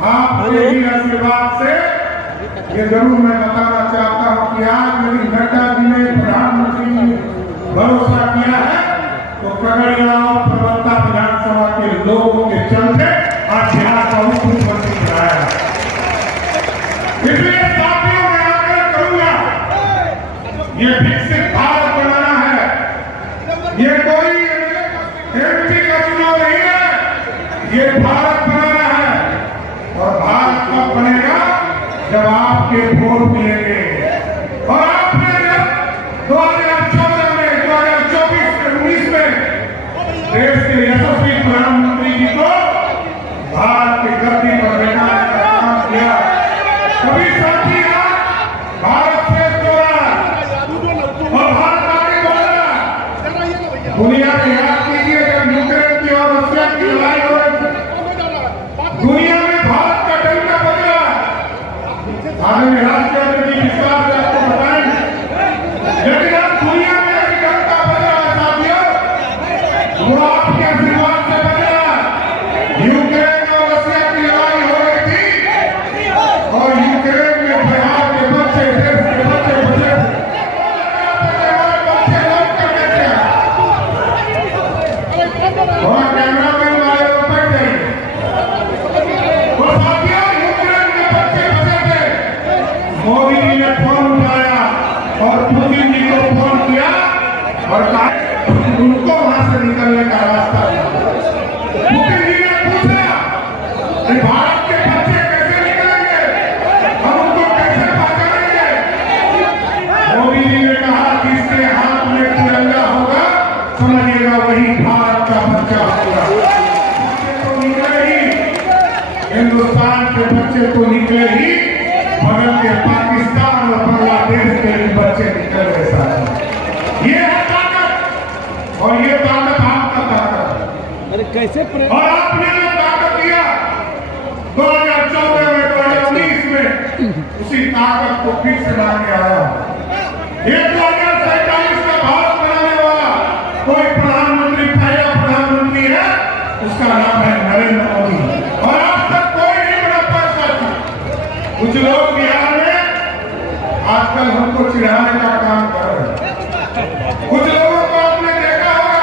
आपके ही आशीर्वाद से ये जरूर मैं बताना चाहता हूँ कि आज यदि नड्डा जी ने प्रधानमंत्री ने भरोसा किया है तो खगड़िया और परबत्ता विधानसभा के लोगों के चलते आज बिहार का मुख्यमंत्री बनाया है। इसलिए साथियों मैं आग्रह करूंगा, ये विकसित भारत बनाना है, ये कोई एमपी का चुनाव नहीं है, ये भारत बनाना है। और भारत कब बनेगा? जब आपके वोट मिलेंगे। और आपने जब 2014 में 2024-19 में देश के यशस्वी प्रधानमंत्री जी को भारत की गद्दी पर बैठाने का काम किया, कभी साथी भारत से जोड़ा और भारत आगे बढ़ा। दुनिया में याद कीजिए, जब यूक्रेन की और रशिया की लड़ाई हो रही थी, दुनिया में भारत का डंका बजा। आदरणीय राष्ट्रपति विश्वास से आपको बताएंगे, लेकिन आज दुनिया में एक डंका बजा है साथियों, वो आपके आशीर्वाद से बजा। यूक्रेन और रशिया की लड़ाई हो रही थी और यूक्रेन में बिहार के बच्चे, देश के बच्चे बचे, बच्चे लौट कर देते हैं। और कैमरामैन वाले को बैठ जाइए। वो साथियों, यूक्रेन के बच्चे बचे थे, मोदी जी ने फोन उठाया और पुतिन जी को फोन किया और कहा उनको वहां से निकलने का रास्ता। पुतिन जी ने पूछा कि भारत के बच्चे कैसे निकलेंगे, हम उनको कैसे पहचानेंगे? मोदी जी ने कहा कि इसके हाथ में तिरंगा होगा, समझिएगा वही भारत का बच्चा होगा। तो निकले ही हिंदुस्तान के बच्चे तो निकले ही, बगल के पाकिस्तान और बांग्लादेश के बच्चे निकल गए साथ। ये है ताकत, और ये ताकत आपका ताकत है। अरे कैसे और आपने जो ताकत दिया 2014 में 2019 में, उसी ताकत को फिर से लाने आया। ये 2047 का भारत बनाने वाला कोई प्रधानमंत्री, पहला प्रधानमंत्री है, उसका नाम है नरेंद्र मोदी। और आज तक कोई नहीं बना पाया साथी। कुछ लोग बिहार में आजकल हमको चिढ़ाने का काम कर रहे हैं। कुछ लोगों को आपने देखा होगा,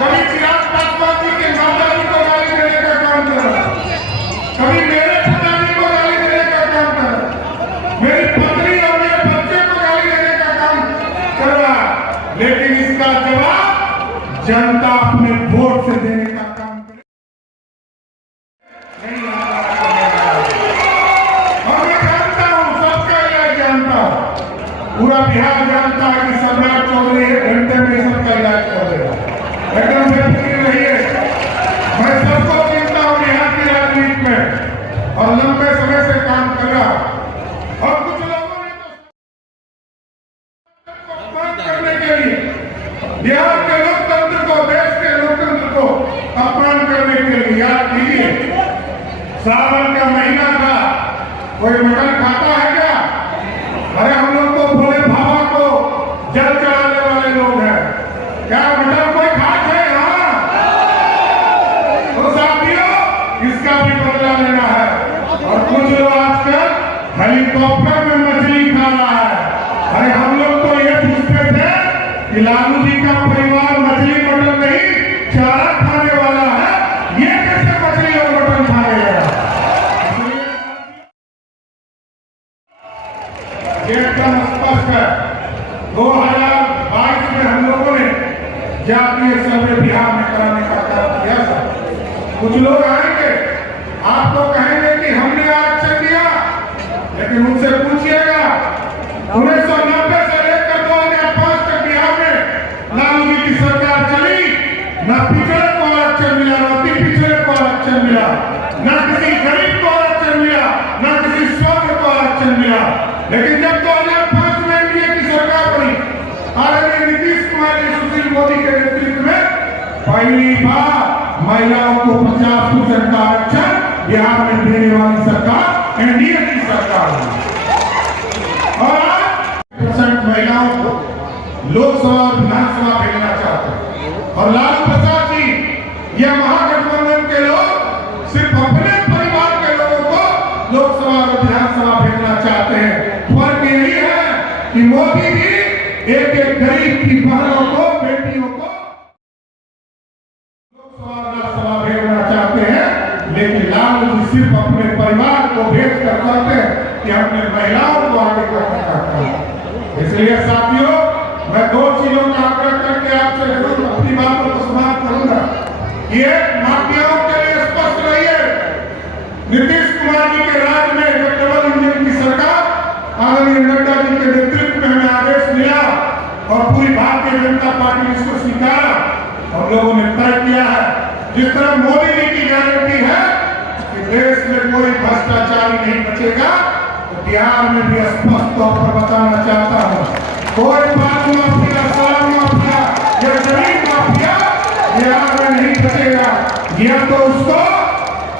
कभी चिराग पासवान जी के माता जी को गाली देने का काम कर रहा है, कभी मेरे पिताजी को गाली देने का काम कर रहा है, मेरी पत्नी और मेरे बच्चे को गाली देने का काम कर रहा है। लेकिन इसका जवाब जनता अपने वोट से देने का काम करे नहीं। और मैं जानता हूं, सबका इलाज जानता हूं, पूरा बिहार जानता है कि सम्राट चौधरी 1 घंटे में सबका इलाज कर देगा। एकदम बेफिक्र रहिए, मैं सबको चिंता हूं बिहार की राजनीति में और लंबे समय से काम कर रहा। और कुछ लोगों ने तो बंद करने के लिए, बिहार के लोकतंत्र को, देश के लोकतंत्र को अपमान करने के लिए, याद कीजिए सावन का महीना था, कोई मटन खाता है क्या? अरे हम लोग तो भोले बाबा को जल चढ़ाने वाले लोग हैं, क्या मटन कोई खाते हैं? हाँ, तो साथियों इसका भी बदला लेना है। और कुछ लोग आजकल हेलीकॉप्टर में मछली खा रहा है। अरे हम लोग तो ये पूछते थे कि लालू जी का परिवार मछली मटन नहीं चारा खाने वाला है, ये कैसे मछली और मटन खाएगा? एकदम स्पष्ट है, 2022 में हम लोगों ने जातीय सर्वे बिहार में कराने का काम किया था। कुछ लोग आएंगे, आपको कहेंगे कि हमने आरक्षण दिया, लेकिन उनसे पूछिएगा 1990 से लेकर 2005 तक बिहार में लालू जी की सरकार चली, न पिछड़े को आरक्षण मिला, न अति पिछड़े को आरक्षण मिला, न किसी गरीब को आरक्षण मिला, न किसी स्वास्थ्य को आरक्षण मिला। लेकिन जब 2005 में एनडीए की सरकार बनी, आदरणीय नीतीश कुमार जी, सुशील मोदी के नेतृत्व में पहली बार महिलाओं को 50% का आरक्षण बिहार में देने वाली सरकार एनडीए की सरकार है। और आज 50% महिलाओं को लोकसभा और विधानसभा भेजना चाहते हैं। और लालू प्रसाद जी, यह महागठबंधन के लोग सिर्फ अपने परिवार के इसलिए साथियों, मैं दो चीजों का आग्रह करके आपसे जरूर अपनी बातों को समाप्त करूंगा। ये माफियाओं के लिए स्पष्ट रहिए, नीतीश कुमार जी के राज में जो डबल इंजन की सरकार आदरणीय नड्डा जी के नेतृत्व में हमें आदेश मिला और पूरी भारतीय जनता पार्टी ने इसको स्वीकारा, हम लोगों ने तय किया है। जिस तरह मोदी जी की गारंटी है कि देश में कोई भ्रष्टाचारी नहीं बचेगा, तो बिहार में भी स्पष्ट तौर पर बताना चाहता हूँ, कोई बालू माफिया, शराब माफिया या जमीन माफिया बिहार में नहीं बचेगा। यह तो उसको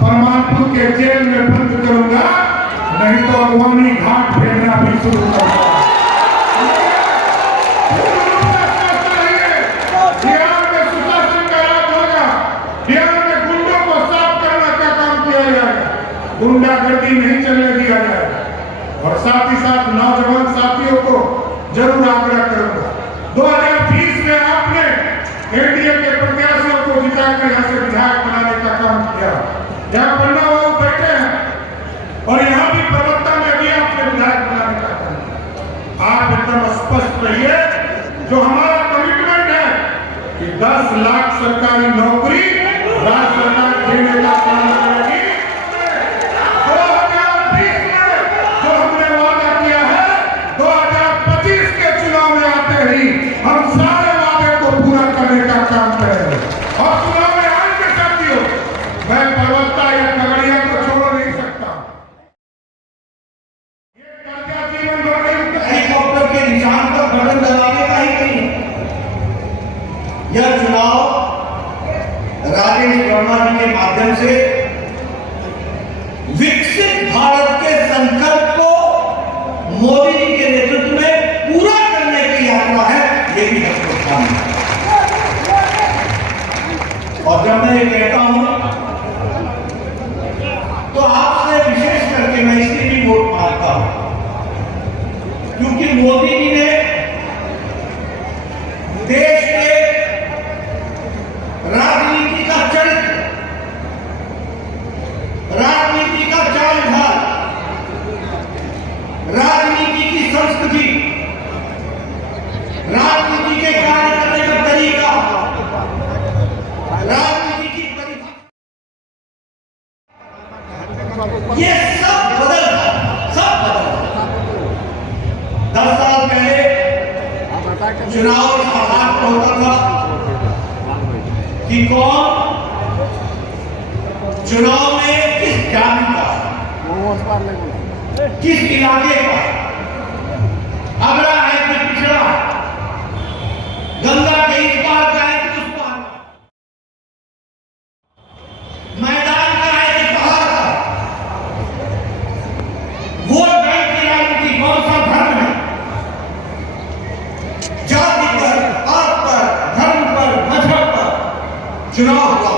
परमानपुर के जेल में बंद करूंगा, नहीं तो अगवानी घाट भेजना भी शुरू करूंगा। बिहार में सुशासन का राज होगा, बिहार में गुंडों को साफ करने का काम किया जाएगा, गुंडागर्दी नहीं चलने दिया जाएगा। और साथ ही साथ नौजवान साथियों को जरूर आग्रह करूंगा, 2020 में आपने एनडीए के प्रत्याशियों को जिताकर यहाँ से विधायक बनाने का काम किया, जहाँ पन्ना बाबू बैठे हैं और यहाँ भी प्रवक्ता में भी आपने विधायक बनाने का काम किया। आप एकदम स्पष्ट रहिए, जो हमारा कमिटमेंट है कि 10 लाख सरकारी नौकरी राज्य सरकार देने का काम करेगी। 2020 में जो हमने वादा किया है, 2025 के चुनाव में आते ही हम सारे वादे को पूरा करने का काम करेंगे। और चुनाव में आएंगे साथियों, मैं प्रवक्ता या खगड़िया को छोड़ नहीं सकता। ये कर्जा जीवन हेलीकॉप्टर के निशान पर बटन दबाने का ही नहीं। यह चुनाव राजेश वर्मा जी के माध्यम से विकसित भारत के संकल्प को मोदी जी के नेतृत्व में पूरा करने की यात्रा है, ये भी हम है। और जब मैं ये कहता हूं तो आपसे विशेष करके मैं इसलिए भी वोट मांगता हूं क्योंकि मोदी जी ने देश के राजनीति का चरित्र, राजनीति का चाल ढाल, राजनीति की संस्कृति, राजनीति के कार्य करने का तरीका, राजनीति की परिभाषा, ये सब बदल 10 साल पहले चुनाव इस हालात में होता था कि कौन चुनाव में किस जाति का, किस इलाके का, अगड़ा है कि पिछड़ा, गंगा के इस पार का है कि उस पार का, मैदान का है कि पहाड़ का, वोट बैंक की राजनीति कौन सा धर्म है, जाति पर, पात पर, धर्म पर, मजहब पर चुनाव हुआ।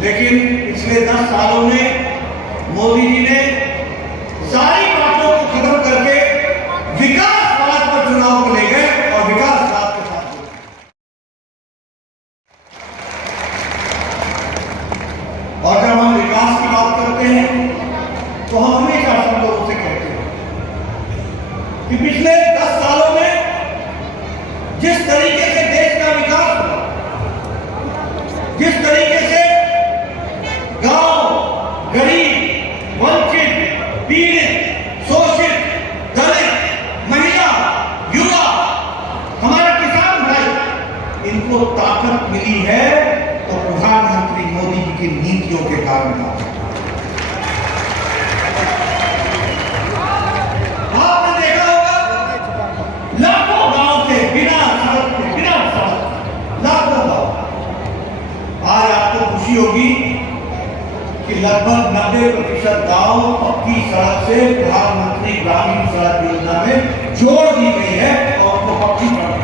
लेकिन पिछले 10 सालों में मोदी जी ने सारी बातों को खत्म करके विकासवाद पर चुनाव को ले गए और विकासवाद के साथ जुड़े। और जब हम विकास की बात करते हैं तो हम हमेशा सब लोगों से कहते हैं कि पिछले 10 सालों में जिस तरीके से देश का विकास हुआ, जिस तरीके से गांव, गरीब, वंचित, पीड़ित, शोषित, दलित, महिला, युवा, हमारे किसान भाई, इनको ताकत मिली है तो प्रधानमंत्री मोदी जी की नीतियों के कारण था। आपने देखा होगा लाखों गांव थे बिना सड़क के, बिना सड़क, लाखों गांव। आज आपको खुशी होगी कि लगभग 90% गांव पक्की सड़क से प्रधानमंत्री ग्रामीण सड़क योजना में जोड़ दी गई है और उनको पक्की सड़क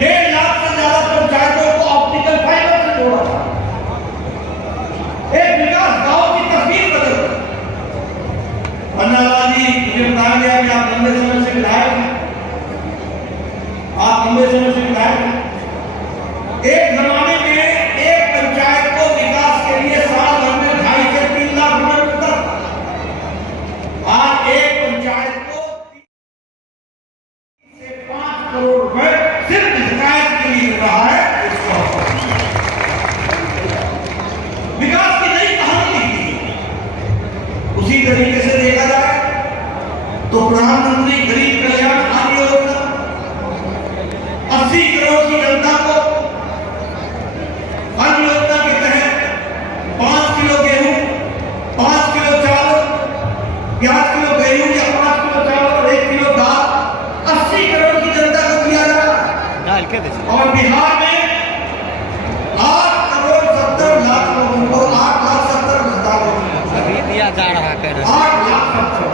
1.5 लाख से ज्यादा पंचायतों को ऑप्टिकल फाइबर से जोड़ा था। एक विकास गांव की तस्वीर बदल गई। अन्ना जी मुझे बताया गया कि आप लंबे समय से विधायक हैं, आप लंबे समय से विधायक हैं। एक जमाने में एक पंचायत को विकास के लिए साल भर में 2.5 से 3 लाख रुपए मिलता था। आज एक पंचायत करोड़ रुपए सिर्फ हिदायत के लिए मिल रहा है। इसका विकास की नई कहानी लिखी है। उसी तरीके से देखा जाए तो प्रधानमंत्री गरीब कल्याण अन्न योजना 80 करोड़ की जनता को अन्न योजना के तहत 5 किलो गेहूं, 5 किलो चावल, 5 किलो गेहूं या 5 किलो चावल और 1 किलो दाल 80 करोड़ की जनता को दिया जा रहा है। और बिहार में 8 करोड़ 70 लाख लोगों को 8 लाख 70 हजार अभी दिया जा रहा है। 8 लाख 70।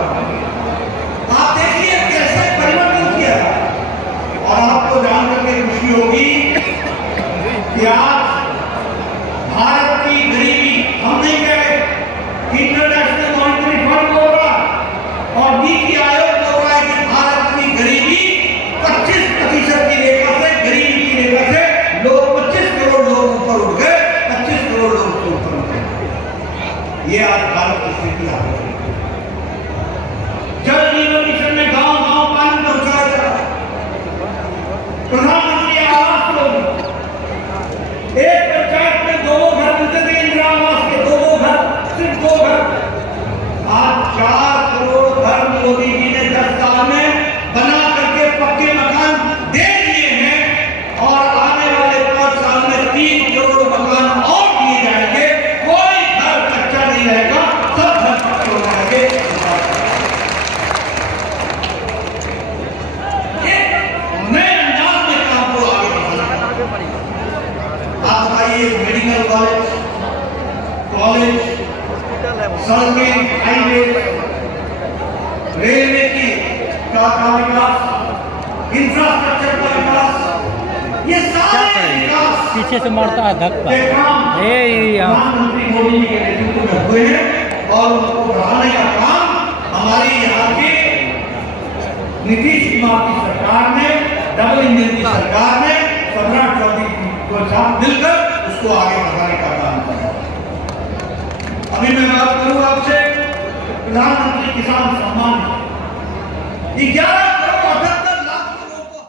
आप देखिए कैसे परिवर्तन किया और आपको जानकर के खुशी होगी कि आज भारत की गरीबी हम नहीं कह रहे, इंटरनेशनल मॉनिटरी फंड बोल रहा और नीति आयोग बोल रहा है कि भारत की गरीबी 25% की रेखा से, गरीबी की रेखा से लोग 25 करोड़ लोग ऊपर उठ गए, 25 करोड़ लोग ऊपर उठ गए। ये आज भारत की स्थिति आ गई। जल जीवन मिशन में गांव गांव पानी पहुंचाया जा रहा है। प्रधानमंत्री आवास योजना, एक पंचायत में 2 घर मिलते थे इंदिरा आवास के, 2 घर, सिर्फ 2 घर। आज 4 करोड़ घर मोदी जी ने 10 साल में बना करके पक्के मकान दे दिए हैं और आने वाले 5 साल में 3 करोड़ मकान और दिए जाएंगे। कोई घर कच्चा नहीं रहेगा, सब घर पक्के हो जाएंगे। आप बताइए, मेडिकल कॉलेज, सड़कें, हाईवे, रेलवे की का विकास, इंफ्रास्ट्रक्चर का विकास, ये सारे विकास पीछे से मारता है धक्का। प्रधानमंत्री मोदी जी के नेतृत्व में हुए हैं और उनको बढ़ाने का काम हमारी यहाँ के नीतीश कुमार की सरकार ने, डबल इंजन की सरकार ने, सम्राट चौधरी को साथ मिलकर उसको आगे बढ़ाने का काम किया। अभी मैं बात करूं आपसे प्रधानमंत्री किसान सम्मान 11 करोड़ 78 लाख लोगों को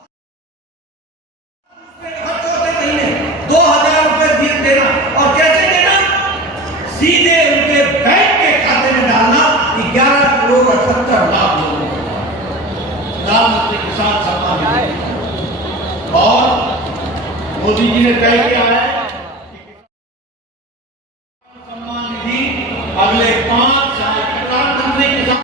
हर चौथे महीने 2000 रुपए देना। और कैसे देना? सीधे उनके बैंक के खाते में डालना। 11 करोड़ 78 लाख लोगों को प्रधानमंत्री किसान सम्मान। और मोदी जी ने तय किया है